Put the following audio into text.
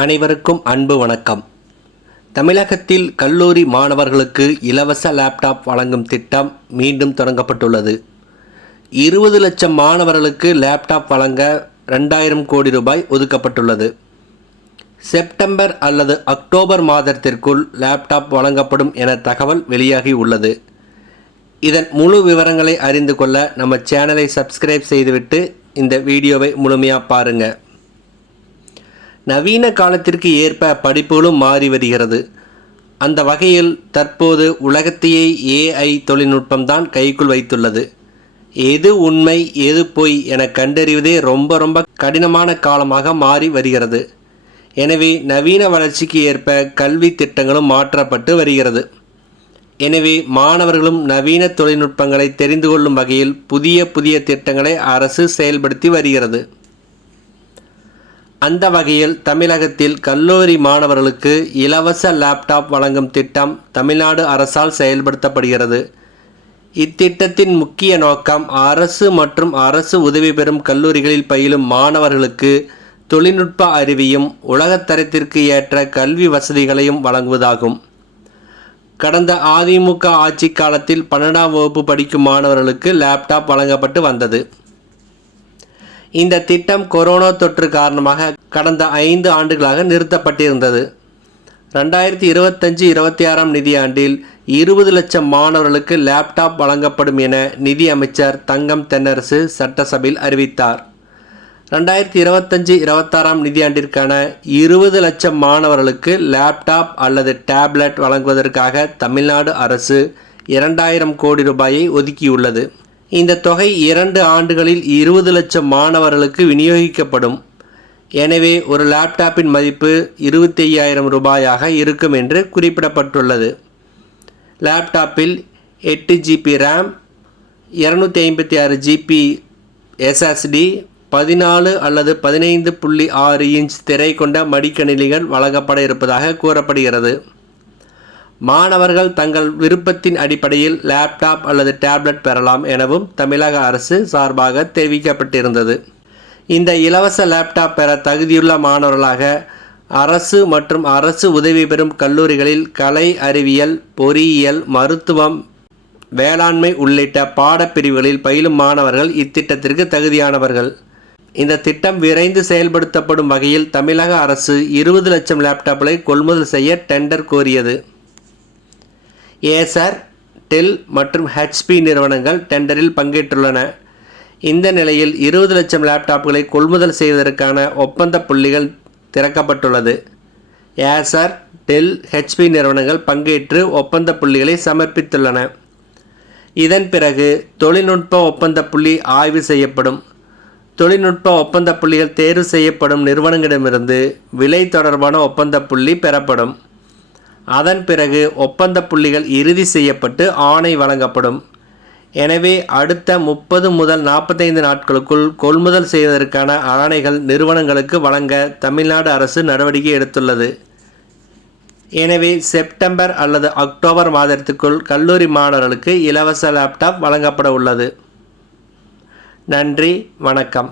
அனைவருக்கும் அன்பு வணக்கம். தமிழகத்தில் கல்லூரி மாணவர்களுக்கு இலவச லேப்டாப் வழங்கும் திட்டம் மீண்டும் தொடங்கப்பட்டுள்ளது. 20 லட்சம் மாணவர்களுக்கு லேப்டாப் வழங்க 2000 கோடி ரூபாய் ஒதுக்கப்பட்டுள்ளது. செப்டம்பர் அல்லது அக்டோபர் மாதத்திற்குள் லேப்டாப் வழங்கப்படும் என தகவல் வெளியாகி உள்ளது. இதன் முழு விவரங்களை அறிந்து கொள்ள நம்ம சேனலை சப்ஸ்கிரைப் செய்துவிட்டு இந்த வீடியோவை முழுமையாக பாருங்கள். நவீன காலத்திற்கு ஏற்ப படிப்புகளும் மாறி வருகிறது. அந்த வகையில் தற்போது உலகத்தையே AI தொழில்நுட்பம்தான் கைக்குள் வைத்துள்ளது. எது உண்மை எது பொய் என கண்டறிவதே ரொம்ப கடினமான காலமாக மாறி வருகிறது. எனவே நவீன வளர்ச்சிக்கு ஏற்ப கல்வி திட்டங்களும் மாற்றப்பட்டு வருகிறது. எனவே மாணவர்களும் நவீன தொழில்நுட்பங்களை தெரிந்து கொள்ளும் வகையில் புதிய திட்டங்களை அரசு செயல்படுத்தி வருகிறது. அந்த வகையில் தமிழகத்தில் கல்லூரி மாணவர்களுக்கு இலவச லேப்டாப் வழங்கும் திட்டம் தமிழ்நாடு அரசால் செயல்படுத்தப்படுகிறது. இத்திட்டத்தின் முக்கிய நோக்கம் அரசு மற்றும் அரசு உதவி பெறும் கல்லூரிகளில் பயிலும் மாணவர்களுக்கு தொழில்நுட்ப அறிவையும் உலகத்தரத்திற்கு ஏற்ற கல்வி வசதிகளையும் வழங்குவதாகும். கடந்த அதிமுக ஆட்சி காலத்தில் 12ஆம் வகுப்பு படிக்கும் மாணவர்களுக்கு லேப்டாப் வழங்கப்பட்டு வந்தது. இந்த திட்டம் கொரோனா தொற்று காரணமாக கடந்த 5 ஆண்டுகளாக நிறுத்தப்பட்டிருந்தது. 2025-26ஆம் நிதியாண்டில் 20 லட்சம் மாணவர்களுக்கு லேப்டாப் வழங்கப்படும் என நிதி அமைச்சர் தங்கம் தென்னரசு சட்டசபையில் அறிவித்தார். 2025-26ஆம் நிதியாண்டிற்கான 20 லட்சம் மாணவர்களுக்கு லேப்டாப் அல்லது டேப்லெட் வழங்குவதற்காக தமிழ்நாடு அரசு 2000 கோடி ரூபாயை ஒதுக்கியுள்ளது. இந்த தொகை 2 ஆண்டுகளில் 20 லட்சம் மாணவர்களுக்கு விநியோகிக்கப்படும். எனவே ஒரு லேப்டாப்பின் மதிப்பு 25,000 ரூபாயாக இருக்கும் என்று குறிப்பிடப்பட்டுள்ளது. லேப்டாப்பில் 8 GB RAM, 256 GB SSD, 14 அல்லது 15.6 இன்ச் திரை கொண்ட மடிக்கணினிகள் வழங்கப்பட இருப்பதாக கூறப்படுகிறது. மாணவர்கள் தங்கள் விருப்பத்தின் அடிப்படையில் லேப்டாப் அல்லது டேப்லெட் பெறலாம் எனவும் தமிழக அரசு சார்பாக தெரிவிக்கப்பட்டிருந்தது. இந்த இலவச லேப்டாப் பெற தகுதியுள்ள மாணவர்களாக அரசு மற்றும் அரசு உதவி பெறும் கல்லூரிகளில் கலை, அறிவியல், பொறியியல், மருத்துவம், வேளாண்மை உள்ளிட்ட பாடப்பிரிவுகளில் பயிலும் மாணவர்கள் இத்திட்டத்திற்கு தகுதியானவர்கள். இந்த திட்டம் விரைந்து செயல்படுத்தப்படும் வகையில் தமிழக அரசு 20 லட்சம் லேப்டாப்களை கொள்முதல் செய்ய டெண்டர் கோரியது. ஏசர், டெல் மற்றும் HP நிறுவனங்கள் டெண்டரில் பங்கேற்றுள்ளன. இந்த நிலையில் 20 லட்சம் லேப்டாப்களை கொள்முதல் செய்வதற்கான ஒப்பந்த புள்ளிகள் திறக்கப்பட்டுள்ளது. ஏசர், டெல், HP நிறுவனங்கள் பங்கேற்று ஒப்பந்த புள்ளிகளை சமர்ப்பித்துள்ளன. இதன் பிறகு தொழில்நுட்ப ஒப்பந்த புள்ளி ஆய்வு செய்யப்படும். தொழில்நுட்ப ஒப்பந்த புள்ளிகள் தேர்வு செய்யப்படும் நிறுவனங்களிடமிருந்து விலை தொடர்பான ஒப்பந்த புள்ளி பெறப்படும். அதன் பிறகு ஒப்பந்த புள்ளிகள் இறுதி செய்யப்பட்டு ஆணை வழங்கப்படும். எனவே அடுத்த 30 முதல் 45 நாட்களுக்குள் கொள்முதல் செய்வதற்கான ஆணைகள் நிறுவனங்களுக்கு வழங்க தமிழ்நாடு அரசு நடவடிக்கை எடுத்துள்ளது. எனவே செப்டம்பர் அல்லது அக்டோபர் மாதத்திற்குள் கல்லூரி மாணவர்களுக்கு இலவச லேப்டாப் வழங்கப்பட உள்ளது. நன்றி, வணக்கம்.